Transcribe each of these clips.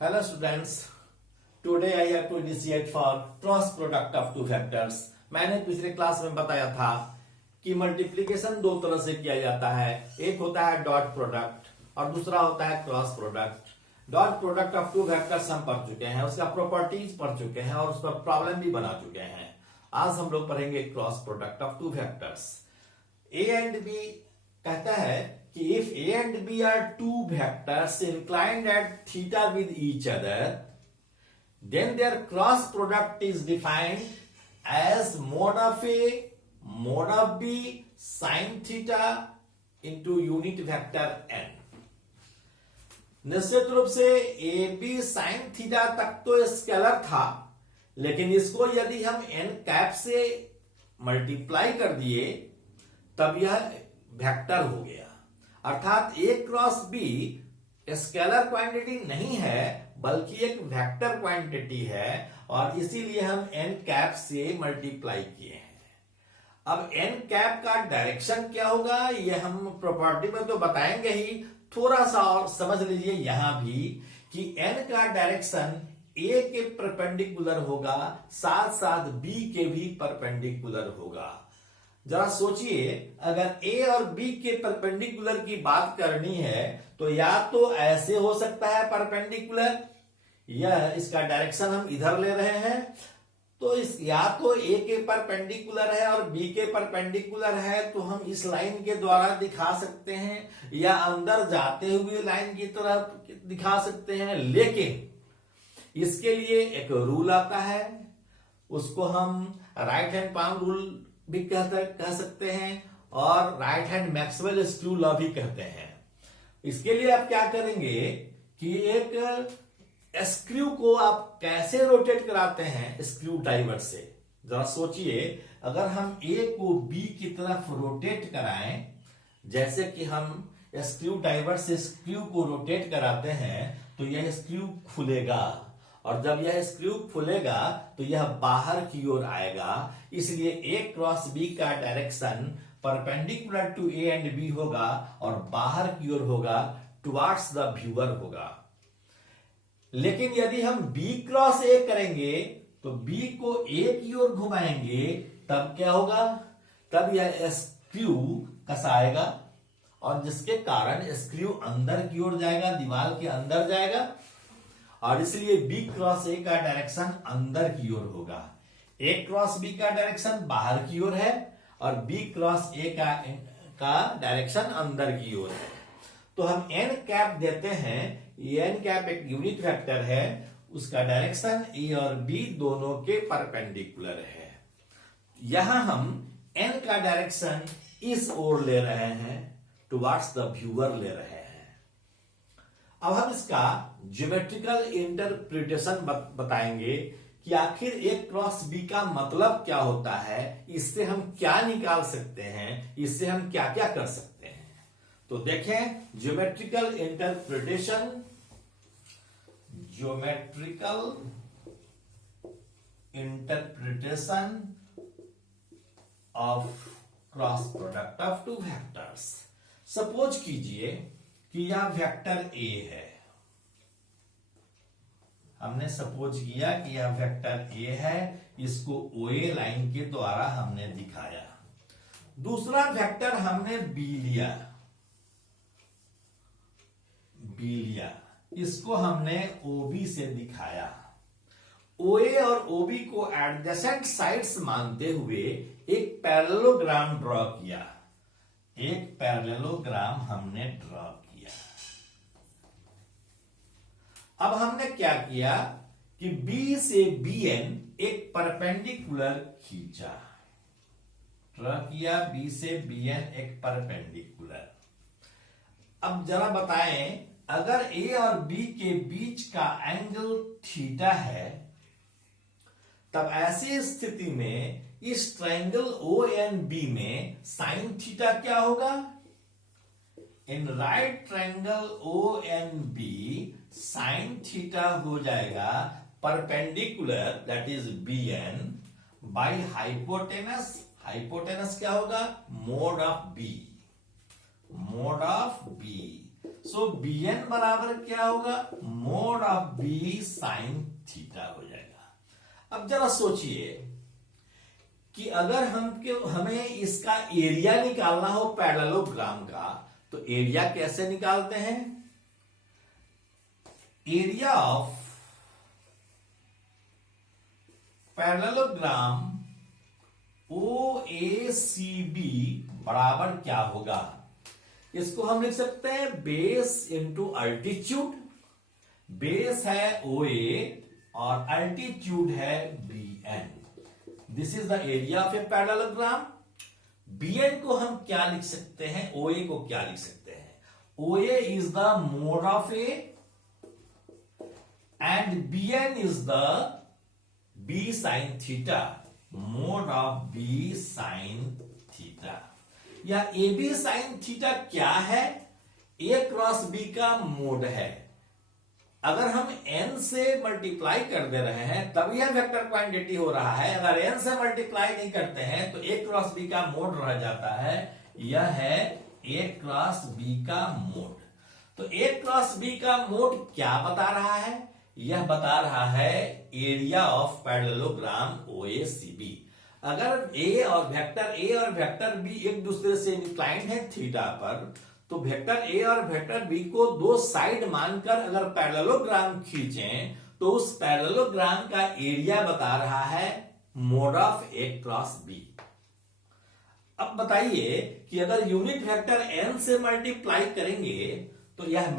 Hello students, today I have to initiate for cross product of two factors. मैंने पिछले class में बताया था कि मल्टीप्लिकेशन दो तरह से किया जाता है, एक होता है डॉट प्रोडक्ट और दूसरा होता है cross product. Dot product of two factors हम पढ़ चुके हैं, उसका प्रॉपर्टीज पढ़ चुके हैं और उस पर प्रॉब्लम भी बना चुके हैं। आज हम लोग पढ़ेंगे cross product of two factors. A and B कहता है कि if A and B are two vectors inclined at theta with each other, then their cross product is defined as mod of A, mod of B, sin theta into unit vector n. निश्चित रूप से A B sine theta तक तो scalar था, लेकिन इसको यदि हम एन कैप से मल्टीप्लाई कर दिए तब यह वेक्टर हो गया। अर्थात ए क्रॉस बी स्केलर क्वांटिटी नहीं है बल्कि एक वेक्टर क्वांटिटी है और इसीलिए हम एन कैप से मल्टीप्लाई किए हैं। अब एन कैप का डायरेक्शन क्या होगा ये हम प्रॉपर्टी में तो बताएंगे ही, थोड़ा सा और समझ लीजिए यहां भी कि एन का डायरेक्शन ए के परपेंडिकुलर होगा, साथ साथ बी के भी परपेंडिकुलर होगा। जरा सोचिए, अगर ए और बी के परपेंडिकुलर की बात करनी है तो या तो ऐसे हो सकता है परपेंडिकुलर, यह इसका डायरेक्शन हम इधर ले रहे हैं तो इस या तो ए के परपेंडिकुलर है और बी के परपेंडिकुलर है तो हम इस लाइन के द्वारा दिखा सकते हैं, या अंदर जाते हुए लाइन की तरह दिखा सकते हैं। लेकिन इसके लिए एक रूल आता है, उसको हम राइट हैंड पाम रूल भी कह सकते हैं और right hand Maxwell screw law भी कहते हैं। इसके लिए आप क्या करेंगे कि एक स्क्रू को आप कैसे रोटेट कराते हैं स्क्रू ड्राइवर से। जरा सोचिए, अगर हम ए को बी की तरफ रोटेट कराएं, जैसे कि हम स्क्रू ड्राइवर से स्क्रू को रोटेट कराते हैं तो यह स्क्रू खुलेगा और जब यह स्क्रू खुलेगा तो यह बाहर की ओर आएगा। इसलिए ए क्रॉस बी का direction perpendicular to A and B होगा और बाहर की ओर होगा, टुवार्ड्स द व्यूअर होगा। लेकिन यदि हम बी क्रॉस ए करेंगे तो बी को ए की ओर घुमाएंगे तब क्या होगा, तब यह स्क्रू कसाएगा और जिसके कारण स्क्रू अंदर की ओर जाएगा, दीवार के अंदर जाएगा और इसलिए बी क्रॉस ए का डायरेक्शन अंदर की ओर होगा। ए क्रॉस बी का डायरेक्शन बाहर की ओर है और बी क्रॉस ए का डायरेक्शन अंदर की ओर है। तो हम एन कैप देते हैं, एन कैप एक यूनिट वेक्टर है, उसका डायरेक्शन ए और बी दोनों के परपेंडिकुलर है। यहां हम एन का डायरेक्शन इस ओर ले रहे हैं, टुवार्ड्स द व्यूअर ले रहे हैं। अब हम इसका ज्योमेट्रिकल इंटरप्रिटेशन बताएंगे कि आखिर एक क्रॉस बी का मतलब क्या होता है, इससे हम क्या निकाल सकते हैं, इससे हम क्या क्या कर सकते हैं। तो देखें, geometrical interpretation, geometrical interpretation of cross product of two vectors. Suppose कीजिए कि यह वेक्टर ए है, हमने सपोज किया कि यह वेक्टर ए है, इसको ओए लाइन के द्वारा हमने दिखाया। दूसरा वेक्टर हमने बी लिया, इसको हमने ओबी से दिखाया। ओए और ओबी को एडजेसेंट साइड्स मानते हुए एक पैरेललोग्राम ड्रॉ किया, एक पैरेललोग्राम हमने ड्रॉ किया। अब हमने क्या किया कि B से BN एक परपेंडिकुलर खींचा, ड्रॉ किया, B से BN एक परपेंडिकुलर। अब जरा बताएं, अगर A और B के बीच का एंगल थीटा है तब ऐसी स्थिति में इस ट्रायंगल ONB में साइन थीटा क्या होगा। In right triangle ONB sine theta हो जाएगा perpendicular, that is BN by hypotenuse. Hypotenuse क्या होगा, mod of B, mod of B so B N बराबर क्या होगा, mod of B sine theta हो जाएगा। अब जरा सोचिए कि अगर हमें इसका एरिया निकालना हो पैरेललोग्राम का, तो एरिया कैसे निकालते हैं? एरिया ऑफ पैरेललोग्राम OACB बराबर क्या होगा? इसको हम लिख सकते हैं बेस इंटू अल्टीट्यूड। बेस है OA और अल्टीट्यूड है BN। This is the area of a parallelogram. BN को हम क्या लिख सकते हैं, OA को क्या लिख सकते हैं? OA is the mode of A and BN is the B sin theta, mode of B sin theta. यह AB sin थीटा क्या है? A क्रॉस B का मोड है। अगर हम n से मल्टीप्लाई कर दे रहे हैं तब यह वेक्टर क्वांटिटी हो रहा है। अगर n से मल्टीप्लाई नहीं करते हैं तो A क्रॉस B का मोड रह जाता है। यह है A क्रॉस B का मोड। तो A क्रॉस B का मोड क्या बता रहा है? यह बता रहा है एरिया ऑफ पैरेललोग्राम OACB। अगर A और वेक्टर B एक दूसरे से इंक्लाइंड है थीटा पर, तो वेक्टर A और वेक्टर B को दो साइड मानकर अगर पैरेललोग्राम खींचें तो उस पैरेललोग्राम का एरिया बता रहा है mode of A cross B। अब बताइए कि अगर यूनिट वेक्टर n से मल्टीप्लाई करेंगे तो यह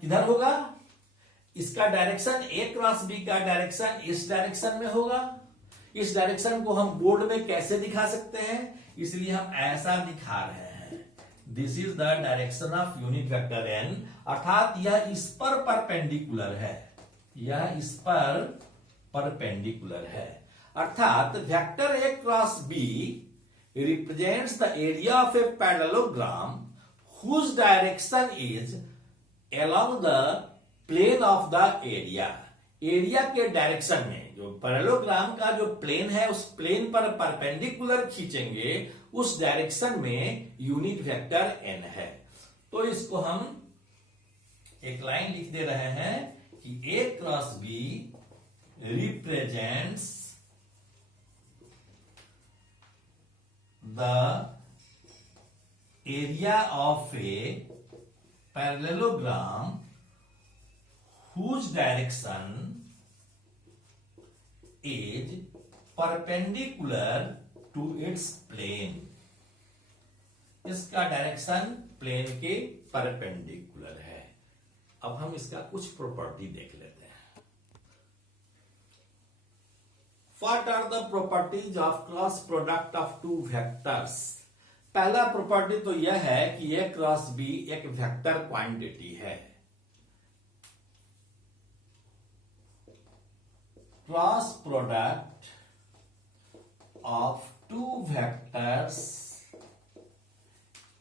किधर होगा? इसका डायरेक्शन A क्रॉस B का डायरेक्शन इस डायरेक्शन में होगा। इस डायरेक्शन को हम बोर्ड में कैसे दिखा सकते हैं? इसलिए हम ऐसा दिखा रहे हैं, this is the direction of unit vector n, अर्थात यह इस पर परपेंडिकुलर है, यह इस पर परपेंडिकुलर है। अर्थात vector A cross B represents the area of a parallelogram whose direction is along the plane of the area। Area के डायरेक्शन में जो पैरेललोग्राम का जो प्लेन है उस प्लेन पर परपेंडिकुलर खींचेंगे, उस डायरेक्शन में यूनिट वेक्टर n है। तो इसको हम एक लाइन लिख दे रहे हैं कि A cross B represents the area of a parallelogram whose direction is perpendicular to its plane। इसका डायरेक्शन प्लेन के परपेंडिकुलर है। अब हम इसका कुछ प्रॉपर्टी देख लेते हैं। What are the properties of cross product of two vectors? पहला प्रॉपर्टी तो यह है कि A क्रॉस B एक वेक्टर क्वांटिटी है। Cross product of two vectors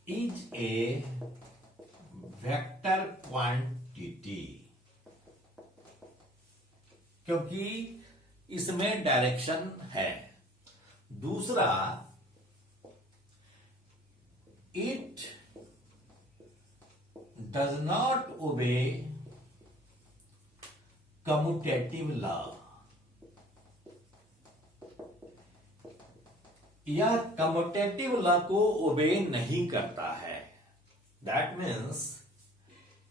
is a vector quantity, क्योंकि इसमें डायरेक्शन है। दूसरा, it does not obey commutative law. यह कम्यूटेटिव लॉ को ओबे नहीं करता है। That means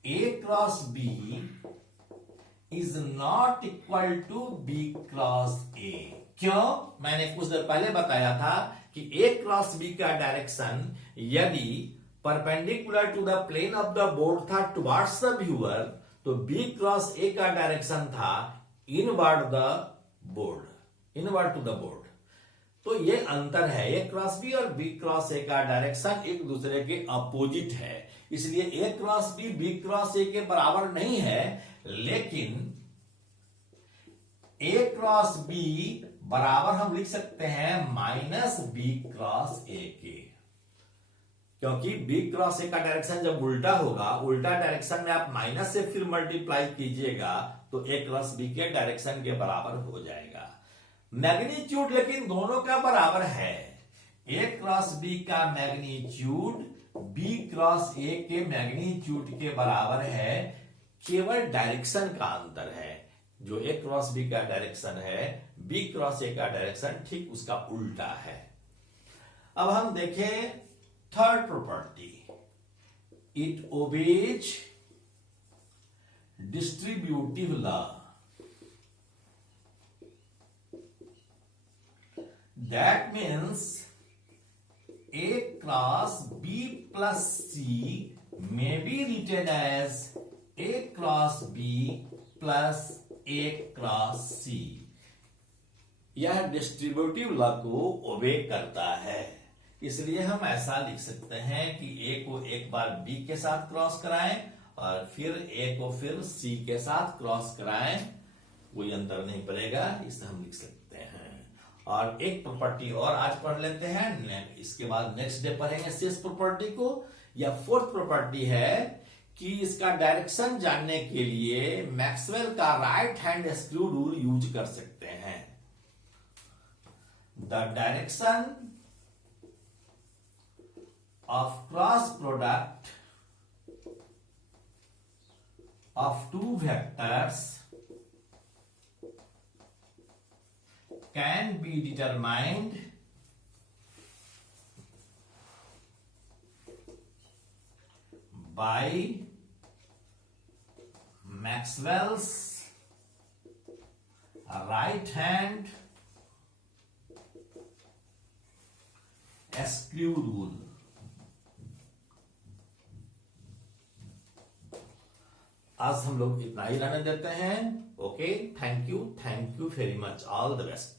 A cross B is not equal to B cross A। क्यों? मैंने कुछ देर पहले बताया था कि A क्रॉस B का डायरेक्शन यदि perpendicular to the plane of the board था टुवर्ड्स द व्यूअर, तो B क्रॉस A का डायरेक्शन था inward the board, inward to the board. तो ये अंतर है, A क्रॉस B और B क्रॉस A का डायरेक्शन एक दूसरे के अपोजिट है, इसलिए A cross B cross A के बराबर नहीं है। लेकिन A क्रॉस B बराबर हम लिख सकते हैं माइनस B क्रॉस A के, क्योंकि B क्रॉस A का डायरेक्शन जब उल्टा होगा, उल्टा डायरेक्शन में आप माइनस से फिर मल्टीप्लाई कीजिएगा तो A क्रॉस B के डायरेक्शन के बराबर हो जाएगा। मैग्नीट्यूड लेकिन दोनों का बराबर है। A क्रॉस B का मैग्नीट्यूड बी क्रॉस ए के मैग्नीट्यूड के बराबर है, केवल डायरेक्शन का अंतर है। जो ए क्रॉस बी का डायरेक्शन है, बी क्रॉस ए का डायरेक्शन ठीक उसका उल्टा है। अब हम देखें third property, it obeys distributive law. That means A cross B plus C may be written as A cross B plus A cross C। यह डिस्ट्रीब्यूटिव लॉ को ओबे करता है, इसलिए हम ऐसा लिख सकते हैं कि A को एक बार B के साथ क्रॉस कराएं और फिर A को फिर C के साथ क्रॉस कराएं, कोई अंतर नहीं पड़ेगा, इसे हम लिख सकते हैं। और एक प्रॉपर्टी और आज पढ़ लेते हैं, इसके बाद नेक्स्ट डे पढ़ेंगे शेष प्रॉपर्टी को। या फोर्थ प्रॉपर्टी है कि इसका डायरेक्शन जानने के लिए मैक्सवेल का right hand screw rule use कर सकते हैं। The direction of cross product of two vectors can be determined by Maxwell's right hand screw rule। आज हम लोग इतना ही रहने देते हैं। Okay, thank you very much, all the best.